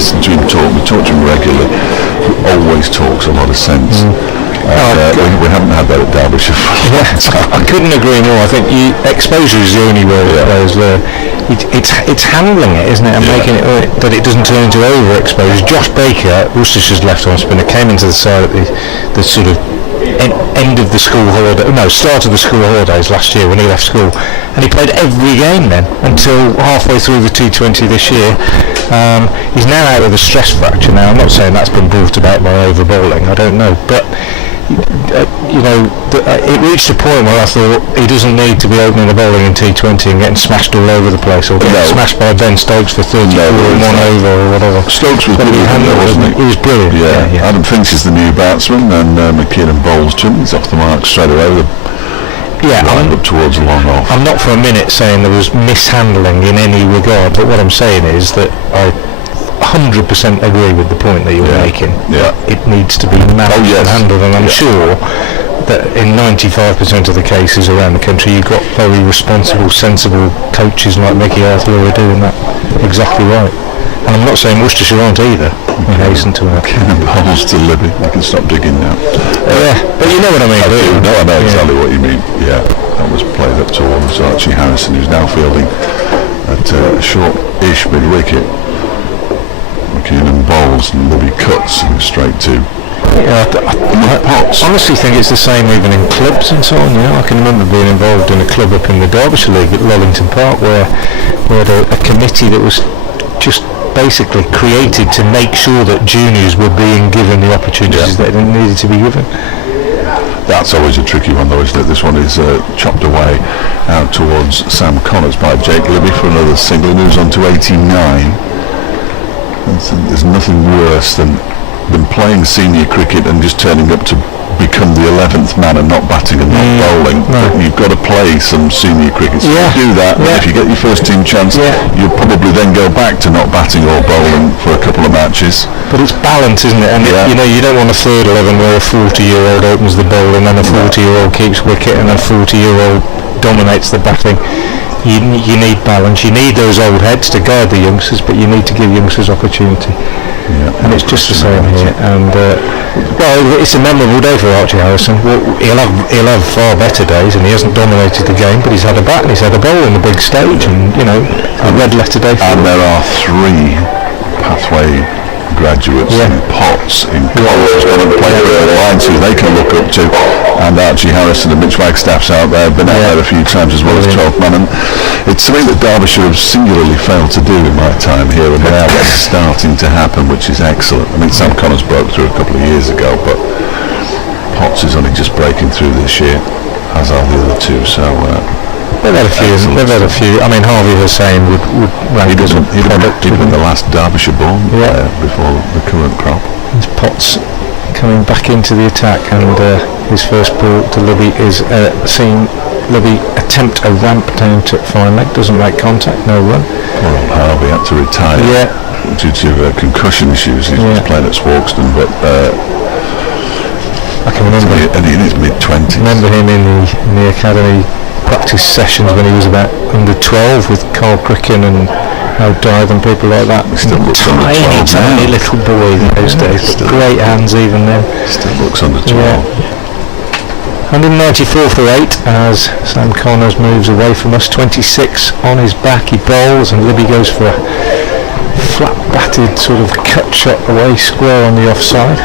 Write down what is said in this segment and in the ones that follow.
listen to him talk. We talk to him regularly. He always talks a lot of sense. We haven't had that at Derbyshire for a long time. I couldn't agree more. I think exposure is the only way that players learn. It's handling it, isn't it, and making it that it doesn't turn into overexposure. Josh Baker, Worcestershire's left-arm spinner, came into the side at the sort of end of the school holiday, start of the school holidays last year when he left school, and he played every game then until halfway through the T20 this year. He's now out with a stress fracture. Now I'm not saying that's been brought about by over bowling, I don't know, but it reached a point where I thought he doesn't need to be opening the bowling in T20 and getting smashed all over the place, or getting smashed by Ben Stokes for 34 and 1 over or whatever. Stokes was brilliant, wasn't he? He was brilliant. Yeah. Adam Finch is the new batsman, and McKinnon bowls to him. He's off the mark straight away. Lined up towards a long off. I'm not for a minute saying there was mishandling in any regard, but what I'm saying is that I 100% agree with the point that you're making. Yeah. It needs to be managed and handled, and I'm sure that in 95% of the cases around the country you've got very responsible, sensible coaches like Mickey Arthur who are doing that exactly right. And I'm not saying Worcestershire aren't either. I hasten to add. Bowls to Libby. You can stop digging now. But you know what I mean. I know exactly what you mean. Yeah, that was played up towards Archie Harrison, who's now fielding at a short-ish mid-wicket. McKinnon bowls and Libby cuts and straight to Potts. I honestly think it's the same even in clubs and so on. I can remember being involved in a club up in the Derbyshire League at Lullington Park where we had a committee that was just basically created to make sure that juniors were being given the opportunities that they needed to be given. That's always a tricky one though, isn't it? This one is chopped away out towards Sam Connors by Jake Libby for another single. He moves on to 89. There's nothing worse than playing senior cricket and just turning up to become the 11th man and not batting and not bowling. No. You've got to play some senior cricket. So you do that, and if you get your first team chance, you'll probably then go back to not batting or bowling for a couple of matches. But it's balance, isn't it? And you don't want a third 11 where a 40-year-old opens the bowl and then a 40-year-old keeps wicket and a 40-year-old dominates the batting. You need balance. You need those old heads to guide the youngsters, but you need to give youngsters opportunity. And it's just the same here. And it's a memorable day for Archie Harrison. Well, he'll have far better days, and he hasn't dominated the game, but he's had a bat and he's had a bowl on the big stage, and a red letter day. And there are 3 pathway graduates in Potts in college going to play for the Lions who they can look up to, and Archie Harrison and Mitch Wagstaff's out there, been out there a few times as well as 12th man, and it's something that Derbyshire have singularly failed to do in my time here, and now it's starting to happen, which is excellent. I mean, Sam Connors broke through a couple of years ago, but Potts is only just breaking through this year, as are the other 2, so They've had a few. I mean, Harvey Hussain would rank as a product. He'd been the last Derbyshire born player before the current crop. Potts coming back into the attack, and his first ball to Libby is seeing Libby attempt a ramp down to fine leg, doesn't make contact, no run. Poor old Harvey had to retire due to concussion issues. He was playing at Swarkston, but I can remember in his mid-20s. Remember him in the academy practice sessions when he was about under 12 with Carl Cricken and Hal Dythe and people like that. Tiny little boy in those days, but great hands even then. Still looks under 12. 194 for 8 as Sam Connors moves away from us. 26 on his back, he bowls, and Libby goes for a flat batted sort of cut shot away square on the offside.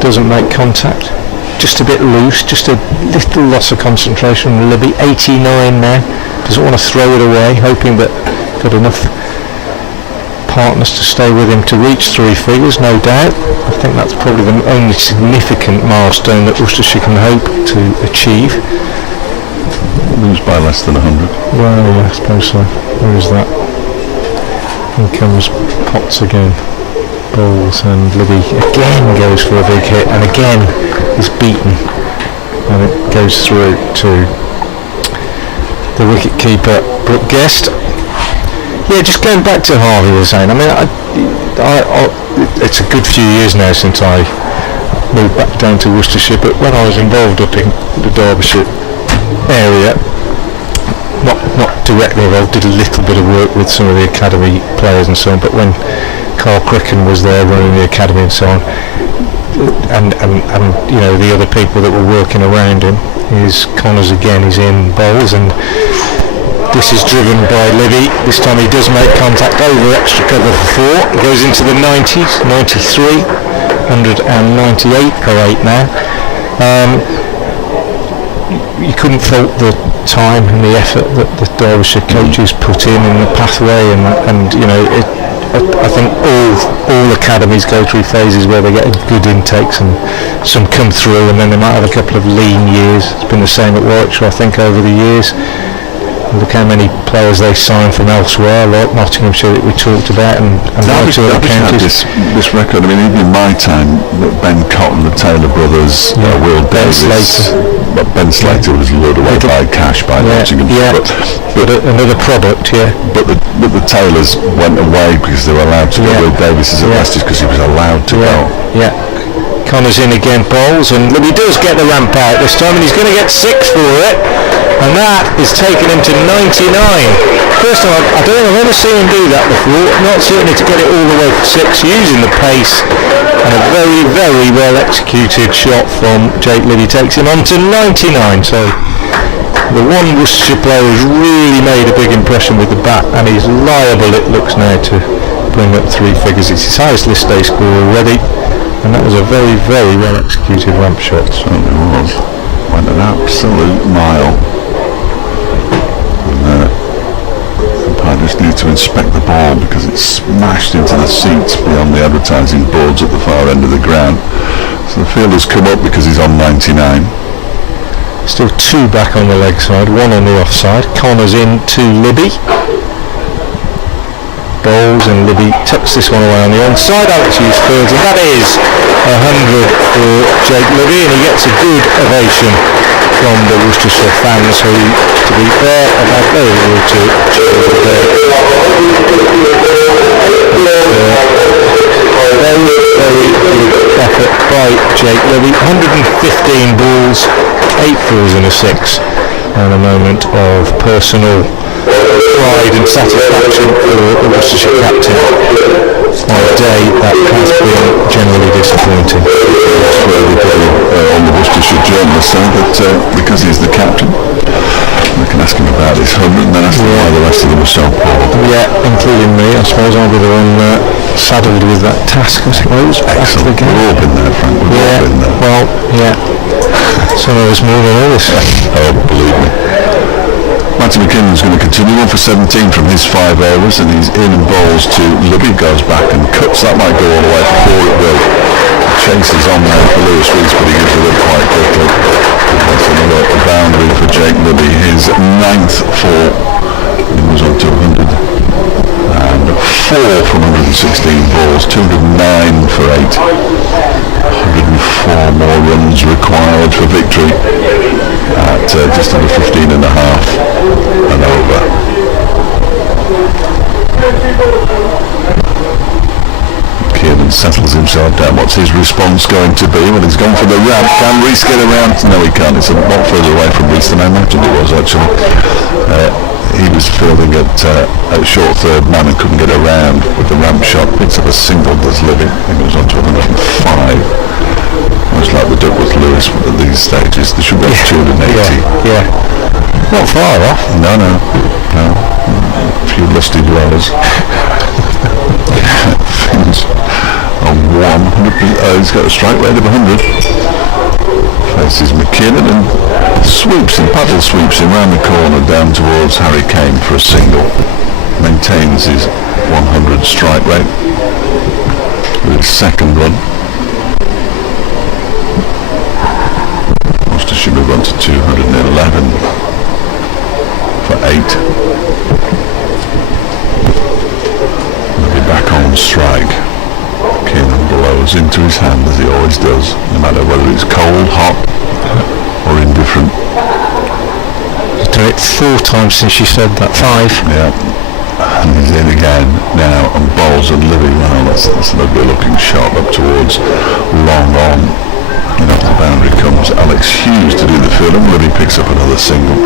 Doesn't make contact. Just a bit loose, just a little loss of concentration from Libby. 89 now, doesn't want to throw it away, hoping that got enough partners to stay with him to reach 3 figures, no doubt. I think that's probably the only significant milestone that Worcestershire can hope to achieve. Lose by less than 100. Well, I suppose so. Where is that? Here comes Potts again. Bowls, and Libby again goes for a big hit, and again is beaten, and it goes through to the wicket keeper Brooke Guest. Just going back to Harvey was saying, I mean, it's a good few years now since I moved back down to Worcestershire, but when I was involved up in the Derbyshire area, not directly involved, did a little bit of work with some of the academy players and so on, but when Carl Cricken was there running the academy and so on, and you know, the other people that were working around him. Connors again is in bowls, and this is driven by Libby. This time he does make contact over extra cover for 4. He goes into the 90s, 93, 198 per 8 now. You couldn't fault the time and the effort that the Derbyshire coaches put in the pathway, and you know, I think all academies go through phases where they get good intakes and some come through, and then they might have a couple of lean years. It's been the same at Warwickshire, I think, over the years. Look how many players they signed from elsewhere, like Nottinghamshire that we talked about, and Derbyshire had this record. I mean, even in my time, Ben Cotton, the Taylor brothers, Will Davis, but Ben Slater was lured away by cash by Nottingham. But another product, But the Taylors went away because they were allowed to go. Will Davis is at Leicester because he was allowed to go. Connors in again, bowls, and he does get the ramp out this time, and he's going to get 6 for it. And that is taking him to 99. First time, I don't think I've ever seen him do that before. Not certainly to get it all the way for 6, using the pace, and a very, very well executed shot from Jake Libby takes him on to 99. So the one Worcestershire player has really made a big impression with the bat, and he's liable, it looks now, to bring up 3 figures. It's his highest list day score already, and that was a very, very well executed ramp shot. Certainly was. Went an absolute mile. I just need to inspect the ball because it's smashed into the seats beyond the advertising boards at the far end of the ground. So the fielder's come up because he's on 99. Still 2 back on the leg side, 1 on the offside. Connors in to Libby. Bowls, and Libby tucks this one away on the onside. Alex Hughes fields, and that is 100 for Jake Libby, and he gets a good ovation from the Worcestershire fans, who, to be fair, have had very little to cheer with their very good effort by Jake Libby. 115 balls, 8 fours and a 6, and a moment of personal pride and satisfaction for the Worcestershire captain on a day that has been generally disappointing. For everybody on the Worcestershire journalists say that because he's the captain, we can ask him about his 100 and then ask him why the rest of them are so poor. Yeah, including me. I suppose I'll be the one saddled with that task, I suppose. Excellent. We've all been there, Frank. We've all been there. Well, some of us more than others. Oh, believe me. Matty McKinnon's going to continue on for 17 from his 5 overs, and he's in and bowls to Libby, goes back and cuts. That might go all the way for 4, it will. The chase is on there for Lewis Rees, but he gives it up quite quickly. That's another boundary for Jake Libby. His 9th fall. He was on to 100. And 4 from 116 balls, 209 for 8. 104 more runs required for victory at just under 15 and a half and over. Kiernan settles himself down. What's his response going to be? Well, he's gone for the ramp. Can Rees get around? No, he can't. It's a lot further away from Rees than I imagined it was, actually. He was fielding at short third man and couldn't get around with the ramp shot. Picks up a single, does Living. He goes on to 105. Much like the Douglas Lewis at these stages. They should be 280. Yeah. Not far off. No. A few lusty dwellers. Things on 100. He's got a strike rate of 100. Faces McKinnon and paddle sweeps him round the corner down towards Harry Kane for a single. Maintains his 100 strike rate with his 2nd run. Worcestershire move on to 211 for 8. He'll be back on strike. Keenan blows into his hand as he always does, no matter whether it's cold, hot or indifferent. He's done it 4 times since you said that. 5. Yeah. And he's in again now and bowls and Libby. Well, that's an ugly looking shot up towards long on. You know, the boundary comes Alex Hughes to do the fielding. Libby picks up another single.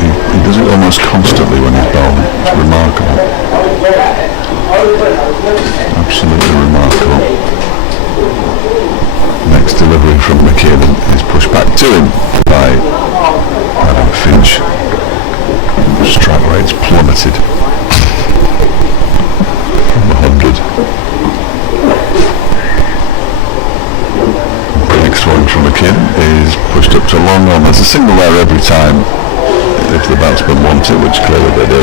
He does it almost constantly when he's bowling. It's remarkable. Absolutely remarkable. Next delivery from McKinnon is pushed back to him by Adam Finch. Strike rate's plummeted from 100. The next one from McKinnon is pushed up to long on. There's a signal there every time if the batsmen want it, which clearly they do.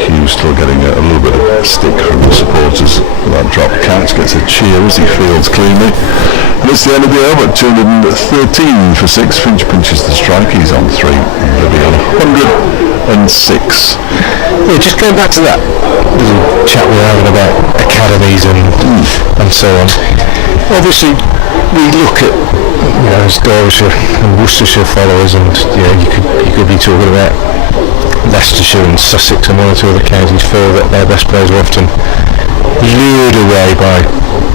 Hughes still getting a little bit of stick from the supporters for that drop catch, gets a cheer as he fields cleanly. And it's the end of the over at 213 for 6. Finch pinches the strike, he's on 3, and Libby on 106. Yeah, just going back to that little chat we were having about academies and so on. Obviously, we look at, as Derbyshire and Worcestershire followers, and you could be talking about Leicestershire and Sussex and one or two other counties feel that their best players are often lured away by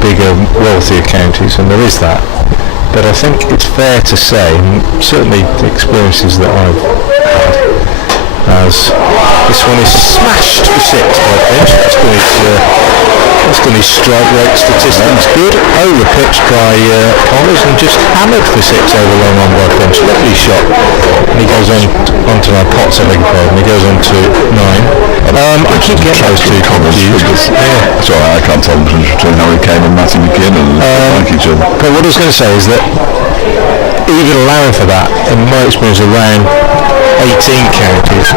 bigger, wealthier counties, and there is that. But I think it's fair to say, and certainly the experiences that I've had, as this one is smashed for 6 by Finch. That's done his strike rate statistics good. Over pitched by Collins and just hammered for 6 over long on by Finch. Lovely shot. And he goes on to my Potts, I beg your pardon. He goes on to 9. I keep getting those two confused. Yeah. It's alright, I can't tell the difference between Harry Kane and Matty McKinnon like each other. But what I was going to say is that even allowing for that, in my experience around 18 counties,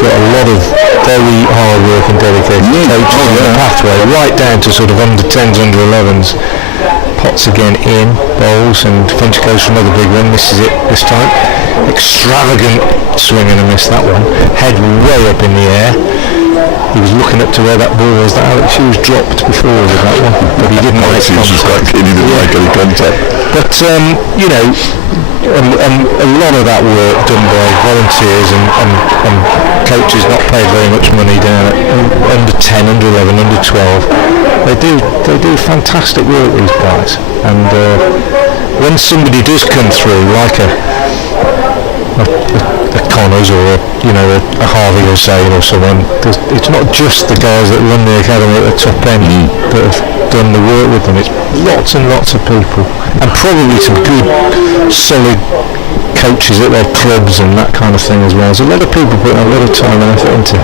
got a lot of very hard work and dedicated coaches on the pathway, right down to sort of under 10s, under 11s. Potts again in, bowls, and Finch goes for another big one, misses it this time. Extravagant swing and a miss that one. Head way up in the air. He was looking up to where that ball was, that Alex Hughes dropped before with that one, but he didn't make contact. He didn't make any contact. But, a lot of that work done by volunteers and coaches not paid very much money down at under 10, under 11, under 12. They do fantastic work, these guys. And when somebody does come through, like a Connors or a Harvey or Sane or someone, it's not just the guys that run the academy at the top end that have done the work with them. It's lots and lots of people, and probably some good solid coaches at their clubs and that kind of thing as well. There's a lot of people putting a lot of time and effort into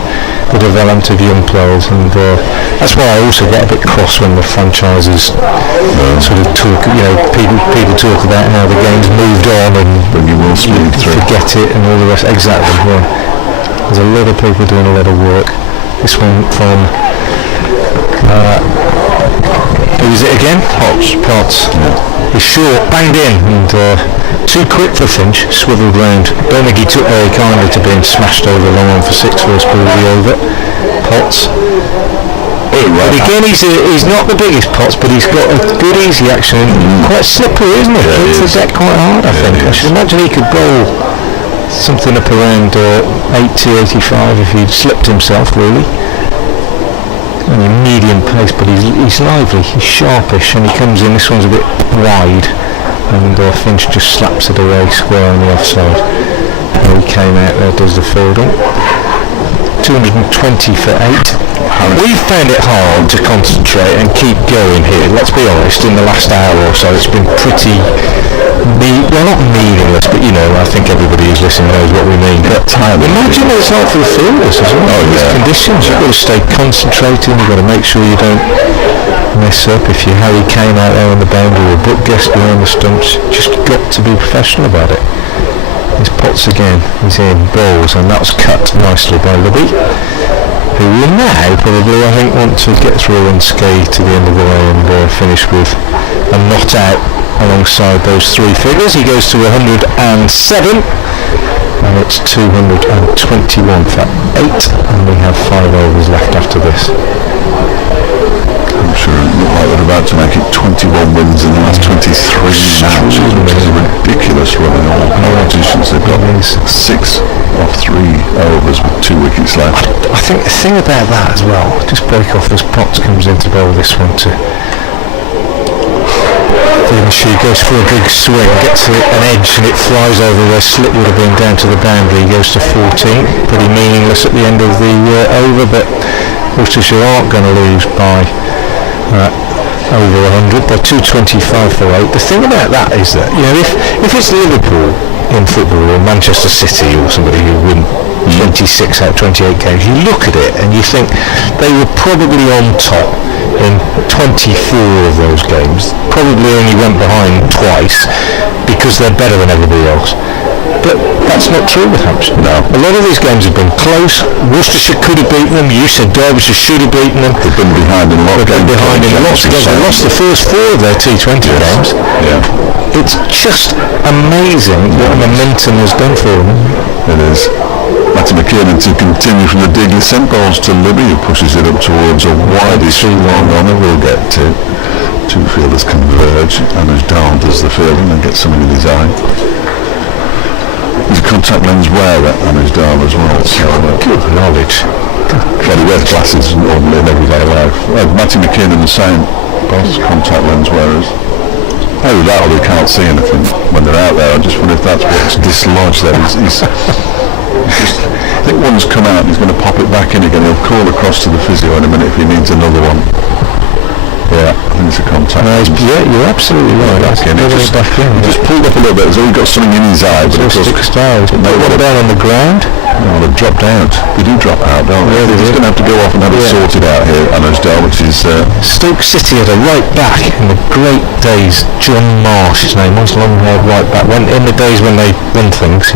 the development of young players, and that's why I also get a bit cross when the franchises sort of talk, people talk about how the game's moved on and you will forget it and all the rest. Exactly, yeah. There's a lot of people doing a lot of work. This one from who is it again? Potts. He's short, banged in, and too quick for Finch, swiveled round. Don't think he took very kindly to being smashed over long on for 6 first ball of the over. Potts. But again, he's not the biggest Potts, but he's got a good easy action. Quite slippery, isn't it? Hits the deck quite hard, I think. I should imagine he could bowl something up around 80, 85 if he'd slipped himself, really. Only medium pace, but he's lively, he's sharpish, and he comes in. This one's a bit wide, and Finch just slaps it away square on the offside. And he came out there, does the fielding. 220 for 8. We've found it hard to concentrate and keep going here, let's be honest. In the last hour or so it's been pretty not meaningless, but I think everybody who's listening knows what we mean. But imagine it's hard for the fielders as well. In these conditions, you've got to stay concentrating, you've got to make sure you don't mess up. If you Harry Kane out there on the boundary or a book guest behind the stumps, just got to be professional about it. His Potts again, he's in, bowls, and that was cut nicely by Libby, who will now probably, I think, want to get through unscathed to the end of the way and finish with a not out alongside those 3 figures. He goes to 107, and it's 221 for 8, and we have 5 overs left after this. I'm sure it looked like they're about to make it 21 wins in the last 23 matches, which is a ridiculous run in all competitions. They've got 6 off 3 overs with 2 wickets left. I think the thing about that as well, just break off as Potts comes in to bowl this one to she goes for a big swing, gets an edge, and it flies over where slip would have been down to the boundary. He goes to 14, pretty meaningless at the end of the over, but Worcestershire aren't going to lose by over 100, by 225 for 8. The thing about that is that, if it's Liverpool in football or Manchester City or somebody who win 26 out of 28 games, you look at it and you think they were probably on top in 24 of those games, probably only went behind twice because they're better than everybody else. But that's not true with Hampshire. No. A lot of these games have been close. Worcestershire could have beaten them. You said Derbyshire should have beaten them. They've been behind in a lot of games. They lost the first 4 of their T20 games. Yeah. It's just amazing what momentum has done for them. It is. Matty McKiernan to continue from the dig. He sent balls to Libby, who pushes it up towards a wideish long on. We'll get to. Two fielders converge, and as Dahl does the fielding and gets something in his eye. He's a contact lens wearer, and his Dahl as well. So, good knowledge. Well, he wears glasses in everyday life. Well, Matty McKiernan the same. Both contact lens wearers. Either that or they can't see anything when they're out there. I just wonder if that's what's dislodged there. I think one's come out and he's going to pop it back in again. He'll call across to the physio in a minute if he needs another one. Yeah, I think it's a contact. You're absolutely right. Just pulled up a little bit as though he got something in his eye. But of course, what about on the ground? Oh, they've dropped out. They do drop out, don't they? They're just going to have to go off and have it sorted out here, Annosdale, which is... Stoke City had a right back in the great days. John Marsh, his name was, long-haired right back. When in the days when they won things,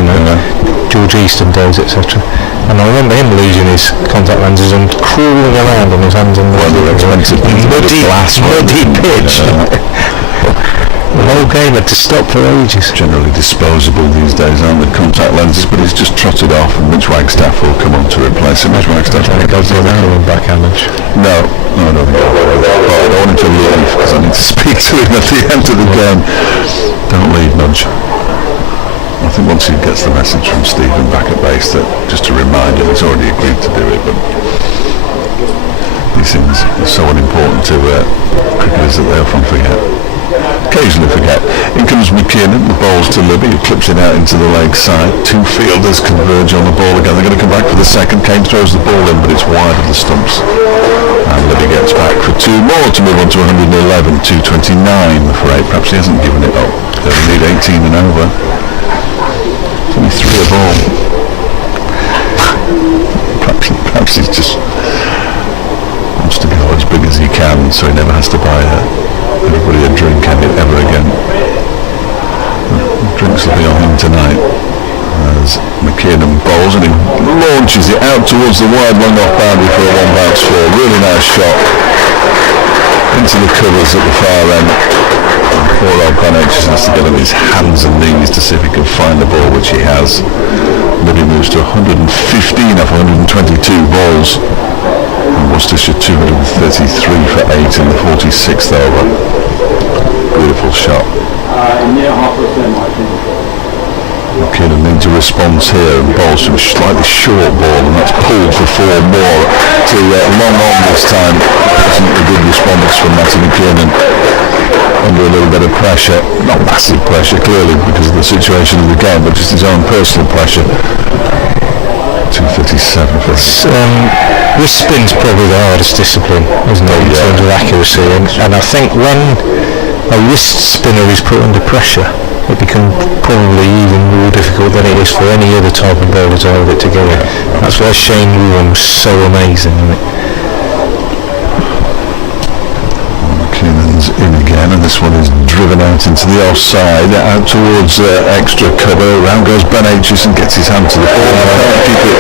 George Easton days, etc. And I remember him losing his contact lenses and crawling around on his hands and legs. Muddy pitch. The whole game had to stop for ages. Generally disposable these days, aren't the contact lenses? But he's just trotted off, and Mitch Wagstaff will come on to replace him. Mitch Wagstaff coming back, Hamish. No, I don't think I don't want him to leave because I need to speak to him at the end of the game. Don't leave, Nudge. I think once he gets the message from Stephen back at base that just to remind him he's already agreed to do it, but these things are so unimportant to cricketers that they often forget. Occasionally forget. In comes McKiernan, the ball's to Libby, who clips it out into the leg side. Two fielders converge on the ball again. They're going to come back for the second. Kane throws the ball in, but it's wide of the stumps. And Libby gets back for 2 more to move on to 111, 229 for 8. Perhaps he hasn't given it up. They need 18 and over. It's only 3 a ball. Perhaps he's just wants to go as big as he can, so he never has to buy everybody a drink ever again. Drinks will be on him tonight as McKiernan bowls and he launches it out towards the wide long off boundary for a 1 bounce 4. Really nice shot into the covers at the far end. And poor old Greenwich just has to get on his hands and knees to see if he can find the ball, which he has. Libby moves to 115 off 122 balls. And Worcestershire 233 for 8 in the 46th over. Beautiful shot. McKiernan needs a response here and bowls to a slightly short ball, and that's pulled for 4 more to long on this time. Wasn't a good response from Matty McKiernan under a little bit of pressure. Not massive pressure, clearly, because of the situation of the game, but just his own personal pressure. 237 for wrist spin's probably the hardest discipline, isn't it, in terms of accuracy, and I think when a wrist spinner is put under pressure, it becomes probably even more difficult than it is for any other type of bowler to hold it together. That's why Shane Warren's so amazing, isn't it? McKiernan's in again, and this one is driven out into the offside, out towards extra cover. Round goes Ben Aitchison, gets his hand to the ball, keep it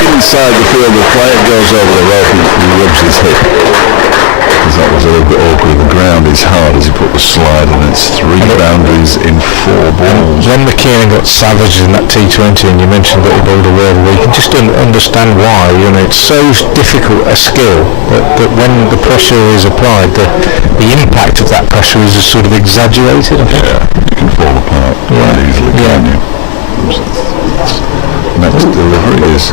inside the field of play. It goes over the rope, he rubs his hip, because that was a little bit awkward. The ground is hard as he put the slide, and it's 3 boundaries in 4 balls. When McKiernan got savaged in that T20, and you mentioned that he bowled a word, you can just understand why. It's so difficult a skill that when the pressure is applied, the impact of that pressure is sort of exaggerated. Yeah, you can fall apart quite easily, can't you? Next delivery is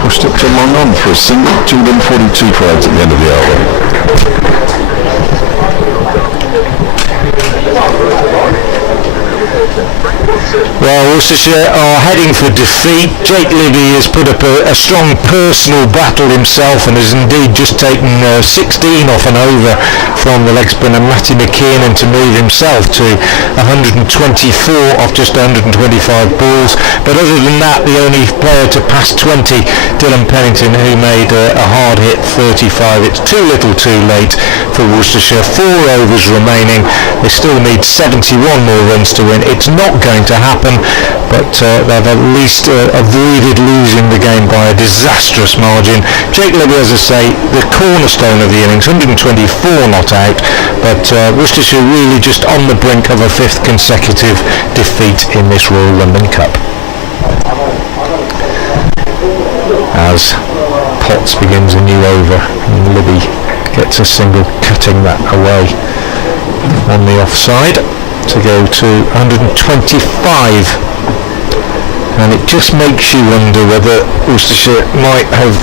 pushed up to long on for a single. 242 for 8 at the end of the over. Well, Worcestershire are heading for defeat. Jake Libby has put up a strong personal battle himself and has indeed just taken 16 off and over from the leg spinner Matty McKiernan to move himself to 124 off just 125 balls. But other than that, the only player to pass 20, Dylan Pennington, who made a hard hit 35. It's too little too late for Worcestershire. 4 overs remaining. They still need 71 more runs to win. It's not going to happen, but they've at least avoided losing the game by a disastrous margin. Jake Libby, as I say, the cornerstone of the innings, 124 not out, but Worcestershire really just on the brink of a 5th consecutive defeat in this Royal London Cup. As Potts begins a new over and Libby gets a single, cutting that away on the offside to go to 125, and it just makes you wonder whether Worcestershire might have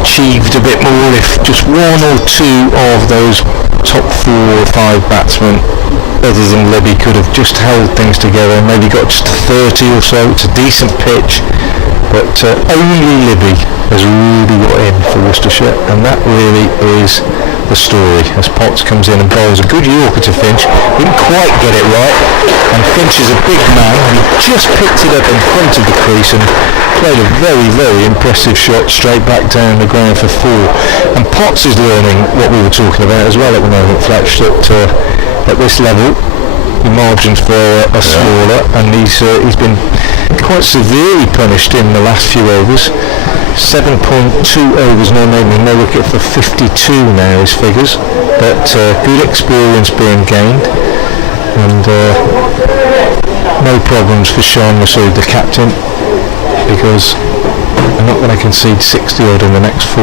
achieved a bit more if just 1 or 2 of those top 4 or 5 batsmen other than Libby could have just held things together and maybe got just to 30 or so. It's a decent pitch, but only Libby has really got in for Worcestershire, and that really is the story as Potts comes in and bowls a good Yorker to Finch. Didn't quite get it right, and Finch is a big man and he just picked it up in front of the crease and played a very, very impressive shot straight back down the ground for 4. And Potts is learning what we were talking about as well at the moment, Fletch, that at this level the margins for are smaller, and he's been quite severely punished in the last few overs. 7.2 overs, no making no wicket for 52 now his figures, but good experience being gained, and no problems for Sean Masood, the captain, because they're not going to concede 60 odd in the next 4.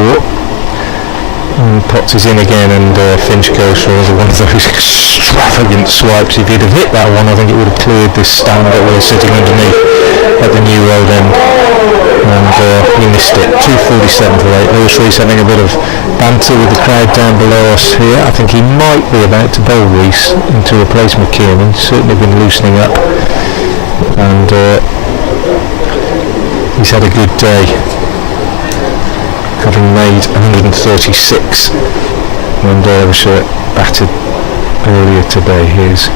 And Potts is in again, and Finch goes for another one of those extravagant swipes. If he'd have hit that one, I think it would have cleared this stand that we're sitting underneath at the New Road end, and he missed it. 247 for 8. Lewis Rees having a bit of banter with the crowd down below us here. I think he might be about to bowl Rees to replace McKiernan. He's certainly been loosening up, and he's had a good day, having made 136 when Derbyshire batted earlier today. Here's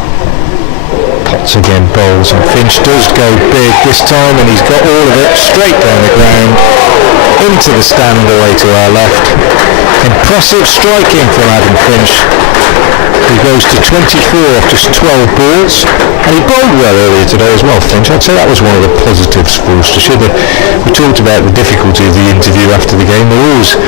Potts again, bowls, and Finch does go big this time, and he's got all of it straight down the ground into the stand away to our left. Impressive striking from Adam Finch. He goes to 24 off just 12 balls, and he bowled well earlier today as well, Finch. I'd say that was one of the positives for Worcestershire. We talked about the difficulty of the interview after the game. There were always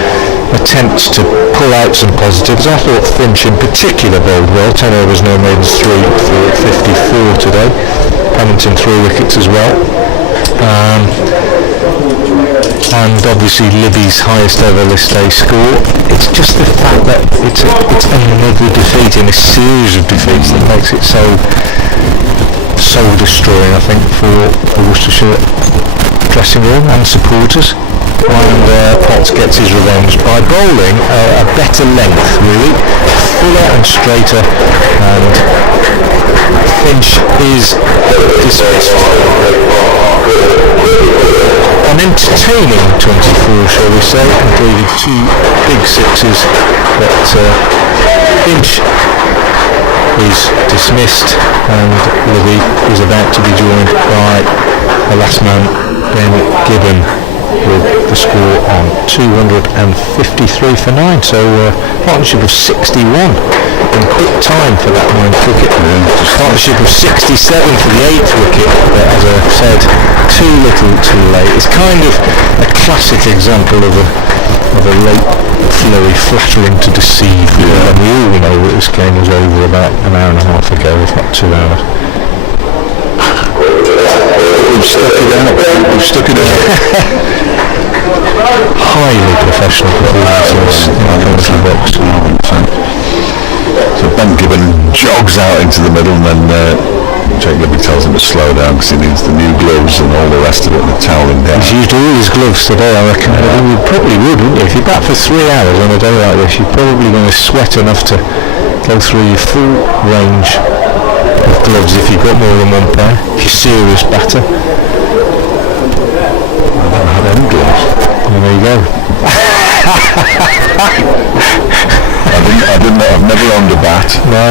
attempts to pull out some positives. I thought Finch in particular bowled well. 10 overs, no maidens, 3 for 54 today. Pennington 3 wickets as well. And obviously Libby's highest ever list A score. It's just the fact that it's another defeat in a series of defeats that makes it so soul destroying, I think, for Worcestershire dressing room and supporters. And Potts gets his revenge by bowling a better length, really, fuller and straighter, and Finch is dismissed. An entertaining 24, shall we say, including 2 big sixes, but Finch is dismissed, and Libby is about to be joined by the last man, Ben Gibbon, with the score on 253 for 9. So partnership of 61 in quick time for that 9th wicket. Partnership of 67 for the 8th wicket, but as I said, too little too late. It's kind of a classic example of a late flurry flattering to deceive. And we all know that this game was over about an hour and a half ago, if not 2 hours. We've stuck it out. Highly professional performances in the commentary box. So Ben Gibbon jogs out into the middle, and then Jake Libby tells him to slow down because he needs the new gloves and all the rest of it, and the toweling down. He's used all his gloves today, I reckon. Yeah. You probably would, wouldn't you? If you bat for 3 hours on a day like this, you're probably going to sweat enough to go through your full range of gloves if you've got more than one pair. If you're a serious batter. I've never had any gloves. Well, there you go. I've never owned a bat. No.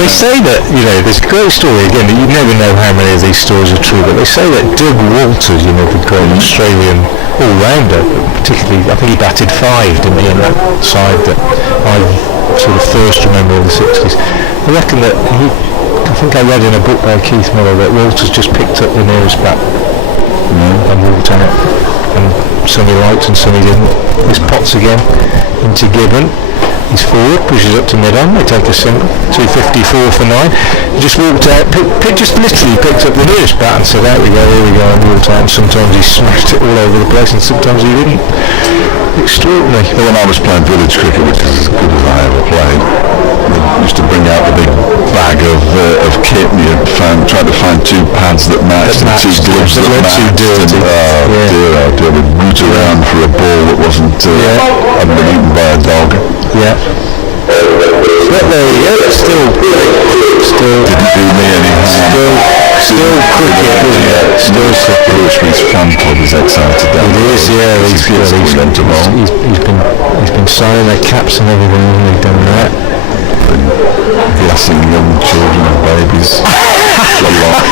They say that, there's a great story, again, you never know how many of these stories are true, but they say that Doug Walters, the great Australian all-rounder, particularly, I think he batted 5, didn't he, in that side that I sort of first remember in the 60s. I reckon that I think I read in a book by Keith Miller that Walters just picked up the nearest bat and walked out, and some he liked and some he didn't. This Potts again into Gibbon. He's forward, pushes up to mid-on, they take a single, 254 for 9. He just walked out, just literally picked up the nearest bat and said, here we go, and walked out. And sometimes he smashed it all over the place and sometimes he didn't. Extraordinary. Well, when I was playing village cricket, which is as good as I ever played, they used to bring out the big bag of kit, and you tried to find 2 pads that matched and 2 gloves that matched. Dear, we'd root around for a ball that hadn't been eaten by a dog. Yeah. But there you go, still didn't do me any harm. Still cricket, isn't it? Still cricket, which means fan club is excited. It is, yeah. He's been signing their caps and everything, hasn't he, done that? Blessing young children and babies. A lot.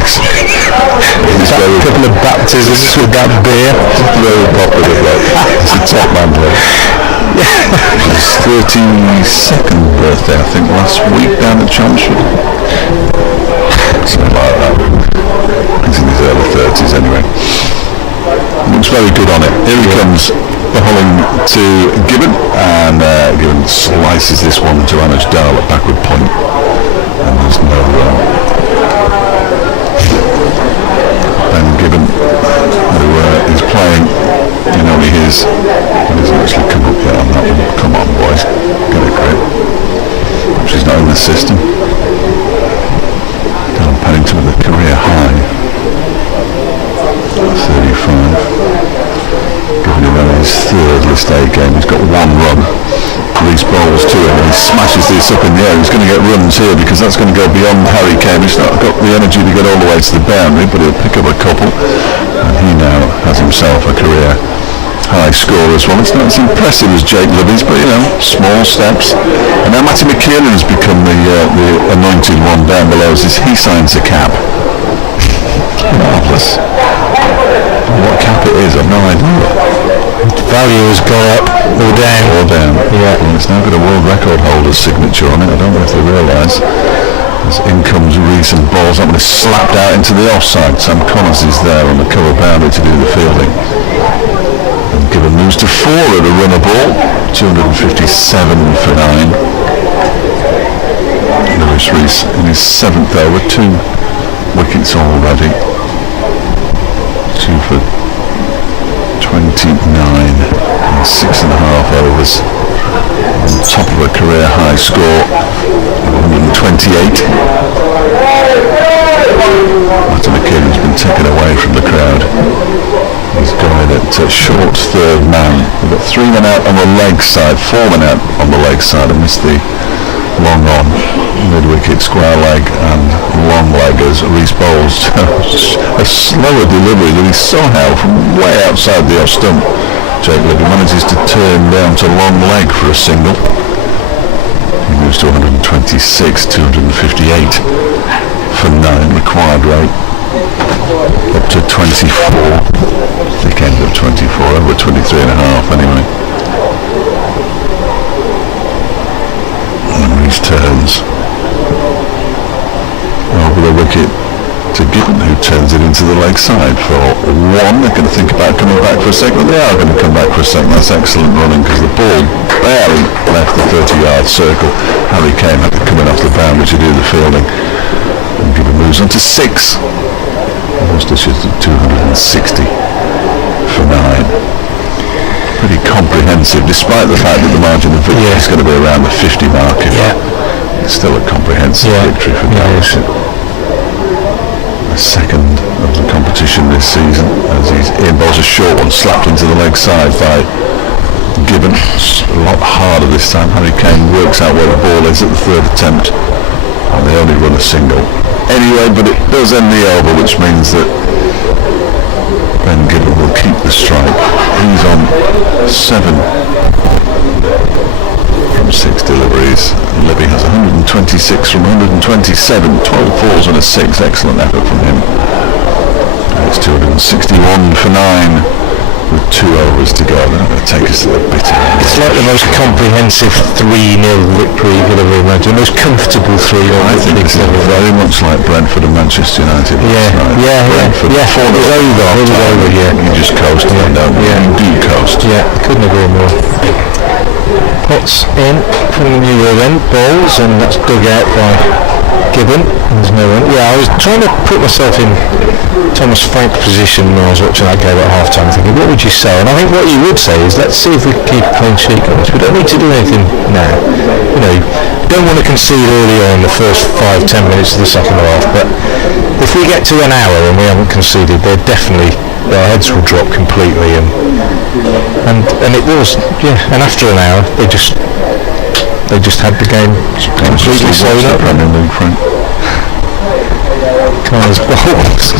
He's a couple of baptisms with that beer. Very popular, he's a top man there. His 32nd birthday, I think, last week down at Chelmsford. Something like that. He's in his early 30s anyway. Looks very good on it. Here he comes, bowling to Gibbon, and Gibbon slices this one to Anish Dal at backward point, and there's no run. Ben Gibbon, who is playing in only his, he doesn't actually come up yet on that one. Come on, boys, get it great. She's not in the system. Dylan Pennington with a career high, 35. Given him on his 3rd List A game, he's got 1 run. Reece bowls to him and he smashes this up in the air. He's going to get runs here because that's going to go beyond Harry Kane. He's not got the energy to get all the way to the boundary, but he'll pick up a couple, and he now has himself a career high score as well. It's not as impressive as Jake Libby's, but small steps. And now Matty McKiernan has become the anointed one down below as he signs a cap. Marvellous. What cap it is, I've no idea. The value has gone up or down. Or down. Yeah. And it's now got a world record holder's signature on it. I don't know if they realise. As in comes Reece and balls up and is slapped out into the offside. Sam Connors is there on the cover boundary to do the fielding. And Gibbon moves to 4 at a runner ball. 257 for 9. Lewis Reece in his 7th over, 2 wickets already. 2 for 29 in 6.5 overs. On top of a career high score of 128. Martin McKinnon's been taken away from the crowd. He's going at short 3rd man. We've got 3 men out on the leg side, 4 men out on the leg side. I missed the long on, mid-wicket, square leg and long leg as Reece bowls a slower delivery than he somehow from way outside the off stump. Jake Libby manages to turn down to long leg for a single. He moves to 126, 258 for 9 required rate. Up to 24, thick end of 24, over 23.5 anyway. And Reece turns over the wicket to Gibbon, who turns it into the leg side for 1. They're going to think about coming back for a second. They are going to come back for a second. That's excellent running because the ball barely left the 30-yard circle. Harry Kane had to come in off the boundary to do the fielding. And Gibbon moves on to 6. Worcestershire to 260 for 9. Pretty comprehensive, despite the fact that the margin of victory is going to be around the 50 mark. It's still a comprehensive victory for Derbyshire. The 2nd of the competition this season, as Ian bowls a short one slapped into the leg side by Gibbon. A lot harder this time. Harry Kane works out where the ball is at the 3rd attempt And they only run a single. Anyway, but it does end the over, which means that Ben Gibbon will keep the strike. He's on 7 from 6 deliveries. Libby has 126 from 127, 12 falls and a 6. Excellent effort from him. It's 261 for 9 with 2 overs to go. They're not going to take us to the bitter end. It's like the most comprehensive 3-0 victory you could ever imagine. The most comfortable 3-0 I think this is very much like Brentford and Manchester United. Brentford. It was over, yeah. You just coast and don't you? You do coast. Yeah, couldn't agree more. Potts in from the New Year end, balls, and that's dug out by Gibbon. There's no one. Yeah, I was trying to put myself in Thomas Frank's position when I was watching that game at half-time, thinking, what would you say? And I think what you would say is, let's see if we can keep a clean sheet on this. We don't need to do anything now. You know, don't want to concede early on in the first 5-10 minutes of the second half, but if we get to an hour and we haven't conceded, they're definitely, their heads will drop completely, and it was, yeah. And after an hour, they just had the game completely sewn up. Premier League, Frank. Connor's balls.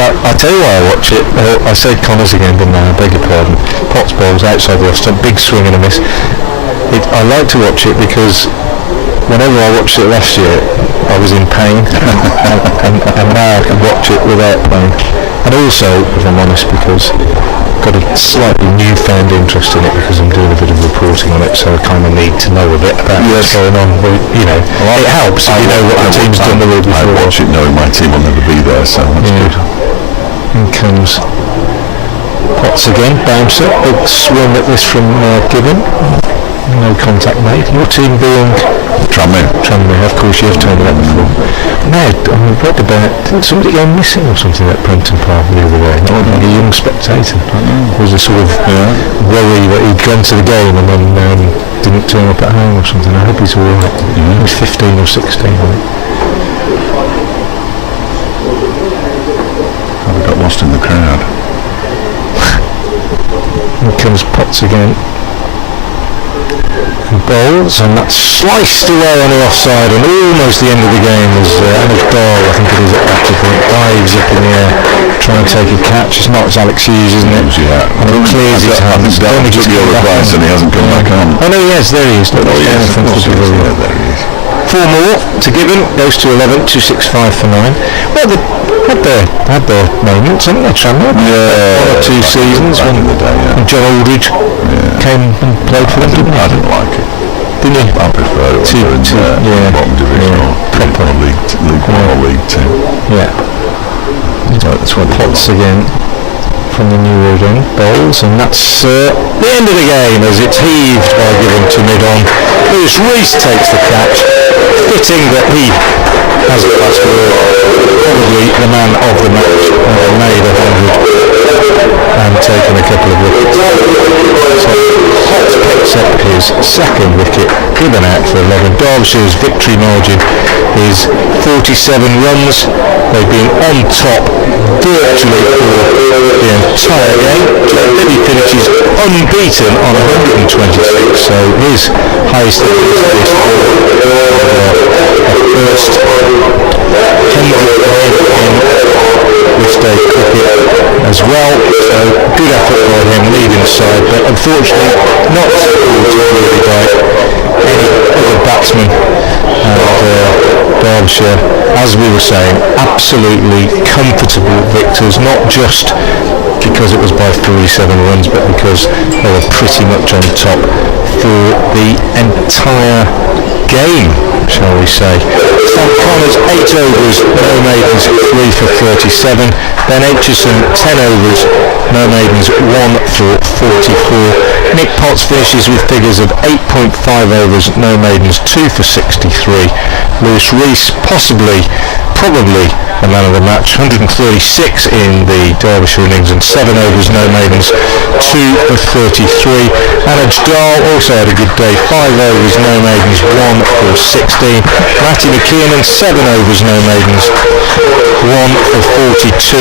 I tell you why I watch it. I said Connors again, didn't I? I beg your pardon. Potts balls outside the off stump, big swing and a miss. I like to watch it because whenever I watched it last year, I was in pain, and now I can watch it without pain. And also, if I'm honest, because I've got a slightly newfound interest in it because I'm doing a bit of reporting on it, so I kind of need to know a bit about what's going on. But, you know, it helps if you know what the team's done the week before. I watch it knowing my team will never be there, so that's good. In comes Potts again, bouncer, big swing at this from Gibbon. No contact made. Your team being Tranmere, of course, you have told me that before. No, I read about, didn't somebody go missing or something at Prenton Park the other day? Not like a young spectator. There was a sort of worry that he'd gone to the game and then didn't turn up at home or something. I hope he's alright. He was 15 or 16, I think. I got lost in the crowd. Here comes Potts again. Bowls, and that's sliced away on the offside, and almost the end of the game as Anish Dahl, I think it is at that point, dives up in the air trying to take a catch. It's not as Alex Hughes, isn't it? Yeah. And it clears his hands. I think took your advice and he hasn't come back on. Oh no, yes, there he is. Look, there he is. There he is. 4 more to Gibbon, goes to 11, 265 for 9. Well, they had their moments, haven't they, Tranmere? Yeah. 1 or 2 seasons back in the day, when John Aldridge came and played for them, didn't he? I didn't like it. Didn't you? I prefer it when they're in bottom division or proper League 1 or League 2. Yeah. That's what Potts again from the New Road end, bowls, and that's the end of the game as it's heaved by Gibbon to mid-on. Lewis Rees takes the catch, fitting that he has the last word, probably the man of the match, made 100 and taken a couple of wickets. So Potts picks up his second wicket, Gibbon out for 11. Derbyshire's victory margin is 47 runs. They've been on top virtually for the entire game. Libby finishes unbeaten on 126, so his highest ever is first 100 in Worcester cricket as well. So good effort by him leading the side, but unfortunately not supported really by any other batsman. And Derbyshire, as we were saying, absolutely comfortable victors, not just because it was by 47 runs, but because they were pretty much on top for the entire game, shall we say. Sam Connors, 8 overs, no maidens, 3 for 37. Ben Aitchison, 10 overs, no maidens, 1 for 44. Nick Potts finishes with figures of 8.5 overs, no maidens, 2 for 63. Lewis Rees, probably the man of the match, 136 in the Derbyshire innings and 7 overs, no maidens, 2 for 33. Anish Dahl also had a good day, 5 overs, no maidens, 1 for 16. Matty McKeown, 7 overs, no maidens, 1 for 42.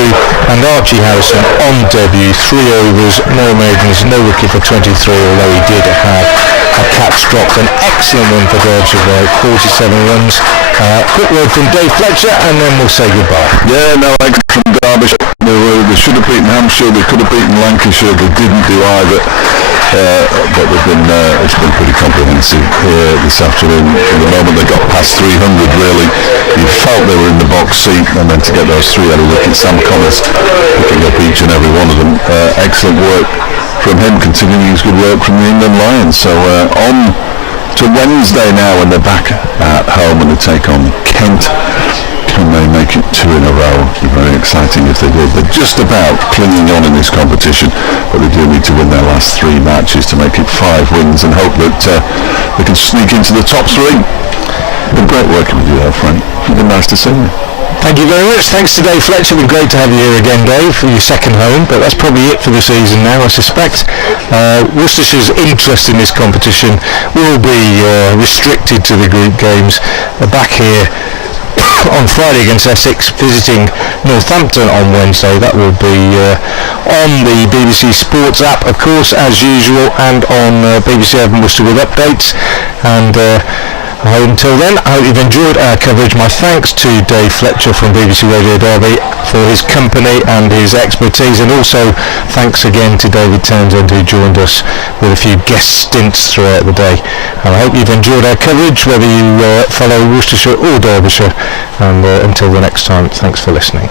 And Archie Harrison on debut, 3 overs, no maidens, no wicket for 23, although he did have had caps dropped. An excellent win for Derbyshire by 47 runs. Quick word from Dave Fletcher and then we'll say goodbye. Yeah, no, from Derbyshire. They should have beaten Hampshire, they could have beaten Lancashire, they didn't do either. But it's been pretty comprehensive here this afternoon. From the moment they got past 300, really, you felt they were in the box seat, and then to get those three out of wicket, Sam Connors picking up each and every one of them. Excellent work from him, continuing his good work from the England Lions. So on to Wednesday now, when they're back at home and they take on Kent. Can they make it two in a row? It'd be very exciting if they did. They're just about clinging on in this competition, but they do need to win their last three matches to make it 5 wins and hope that they can sneak into the top 3. It's been great working with you there, Frank. It's been nice to see you. Thank you very much. Thanks to Dave Fletcher. It's been great to have you here again, Dave, for your second home, but that's probably it for the season now, I suspect. Worcestershire's interest in this competition will be restricted to the group games. They're back here on Friday against Essex, visiting Northampton on Wednesday. That will be on the BBC Sports app, of course, as usual, and on BBC Everton Worcester with updates. And until then, I hope you've enjoyed our coverage. My thanks to Dave Fletcher from BBC Radio Derby for his company and his expertise, and also thanks again to David Townsend, who joined us with a few guest stints throughout the day. And I hope you've enjoyed our coverage, whether you follow Worcestershire or Derbyshire. And until the next time, thanks for listening.